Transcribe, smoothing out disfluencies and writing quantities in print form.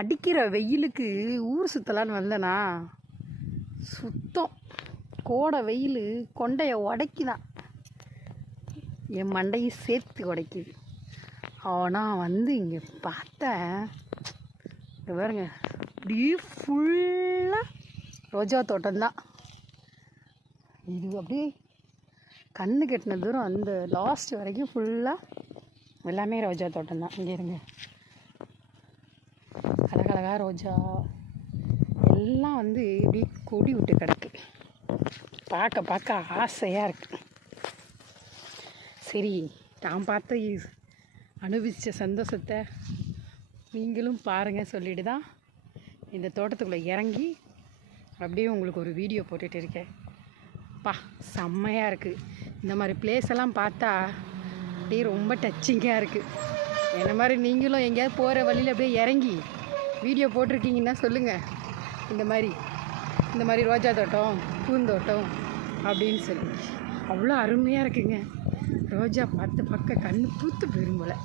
அடிக்கிற வெயிலுக்கு ஊர் சுற்றலான்னு வந்தேனா சுத்தம் கோடை வெயில் கொண்டையை உடைக்குதான், என் மண்டையும் சேர்த்து உடைக்குது. ஆனால் வந்து இங்கே பார்த்தேன் பாருங்க, அப்படியே ஃபுல்லாக ரோஜா தோட்டம்தான். இது அப்படியே கண்ணு கெட்டின தூரம் அந்த லாஸ்ட் வரைக்கும் ஃபுல்லாக எல்லாமே ரோஜா தோட்டம்தான். இங்கே இருங்க, அழகழகா ரோஜா எல்லாம் வந்து இப்படி கொடி விட்டு கிடக்கு. பார்க்க பார்க்க ஆசையாக இருக்கு. சரி, நான் பார்த்து அனுபவித்த சந்தோஷத்தை நீங்களும் பாருங்கள் சொல்லிட்டு தான் இந்த தோட்டத்துக்குள்ளே இறங்கி அப்படியே உங்களுக்கு ஒரு வீடியோ போட்டுட்டு இருக்கேன். செம்மையாக இருக்குது. இந்த மாதிரி பிளேஸ் எல்லாம் பார்த்தா அப்படியே ரொம்ப டச்சிங்காக இருக்குது. என்ன மாதிரி நீங்களும் எங்கேயாவது போகிற வழியில் அப்படியே இறங்கி வீடியோ போட்டிருக்கீங்கன்னா சொல்லுங்கள். இந்த மாதிரி ரோஜா தோட்டம், பூந்தோட்டம் அப்படின்னு சொல்லி அவ்வளோ அருமையாக இருக்குங்க. ரோஜா பார்த்து கண்ணு பூத்து போயிடும் போல்.